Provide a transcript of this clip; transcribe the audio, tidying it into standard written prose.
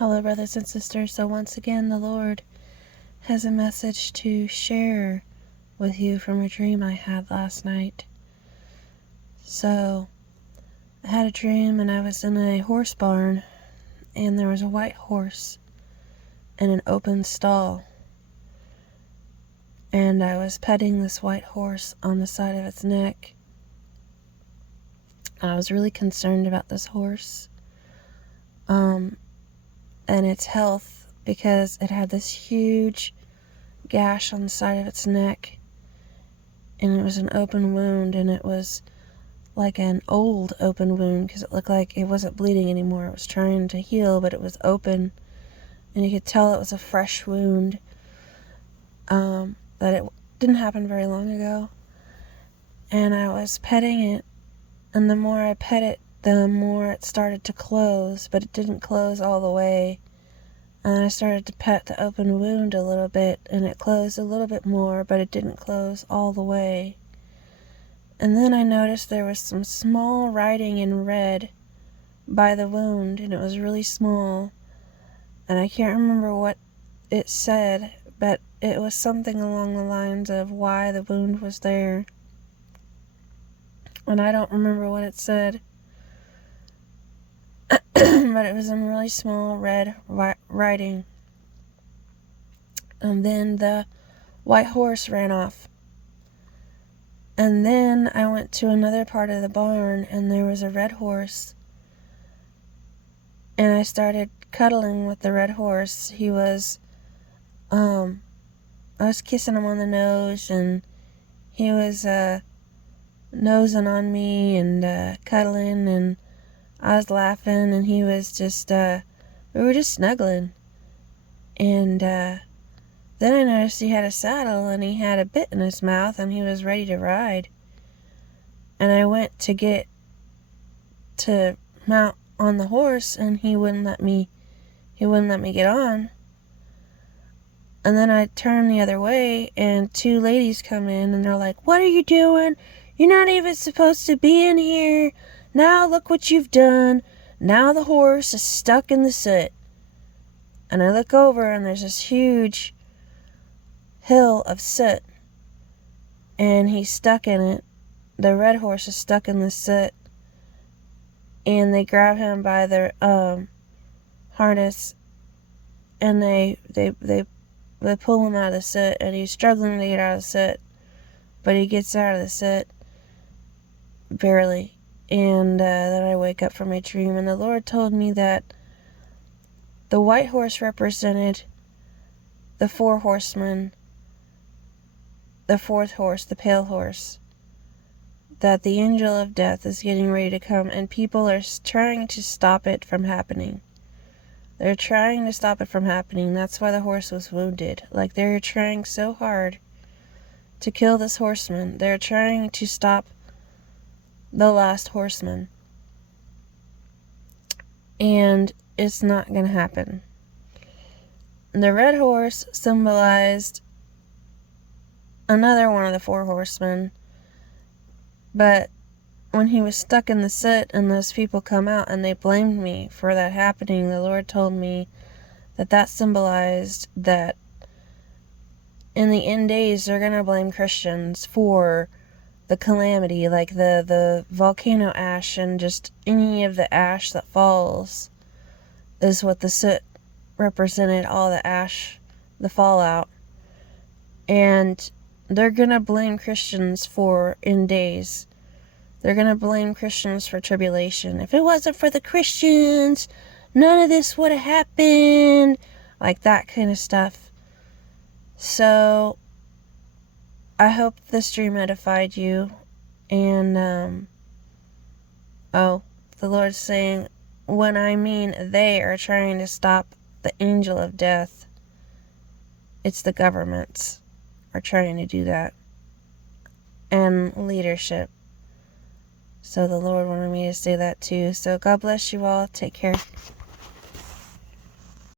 Hello, brothers and sisters. So once again, the Lord has a message to share with you from a dream I had last night. So, I had a dream and I was in a horse barn, and there was a white horse in an open stall. And I was petting this white horse on the side of its neck. I was really concerned about this horse. And its health, because it had this huge gash on the side of its neck, and it was an open wound, and it was like an old open wound because it looked like it wasn't bleeding anymore. It was trying to heal, but it was open, and you could tell it was a fresh wound, that it didn't happen very long ago. And I was petting it, and the more I pet it, the more it started to close, but it didn't close all the way. And I started to pet the open wound a little bit, and it closed a little bit more, but it didn't close all the way. And then I noticed there was some small writing in red by the wound, and it was really small. And I can't remember what it said, but it was something along the lines of why the wound was there. And I don't remember what it said. But it was in really small red writing. And then the white horse ran off. And then I went to another part of the barn, and there was a red horse. And I started cuddling with the red horse. He was, I was kissing him on the nose, and he was nosing on me and cuddling, and I was laughing, and he was just, we were just snuggling. And then I noticed he had a saddle, and he had a bit in his mouth, and he was ready to ride. And I went to mount on the horse, and he wouldn't let me get on. And then I turned the other way, and two ladies come in, and they're like, "What are you doing? You're not even supposed to be in here. Now look what you've done. Now the horse is stuck in the soot." And I look over, and there's this huge hill of soot, and he's stuck in it. The red horse is stuck in the soot, and they grab him by the harness, and they pull him out of the soot, and he's struggling to get out of the soot, but he gets out of the soot barely. And then I wake up from my dream, and the Lord told me that the white horse represented the 4 horsemen, the 4th horse, the pale horse, that the angel of death is getting ready to come, and people are trying to stop it from happening. They're trying to stop it from happening. That's why the horse was wounded. Like, they're trying so hard to kill this horseman. They're trying to stop the last horseman. And it's not going to happen. The red horse symbolized another one of the 4 horsemen. But when he was stuck in the soot and those people come out and they blamed me for that happening, the Lord told me that symbolized that in the end days they're going to blame Christians for the calamity, like the volcano ash, and just any of the ash that falls is what the soot represented, all the ash, the fallout. And they're going to blame Christians for end days. They're going to blame Christians for tribulation. If it wasn't for the Christians, none of this would have happened. Like that kind of stuff. So, I hope this dream edified you. And, the Lord's saying, when I mean they are trying to stop the angel of death, it's the governments are trying to do that. And leadership. So the Lord wanted me to say that too. So God bless you all. Take care.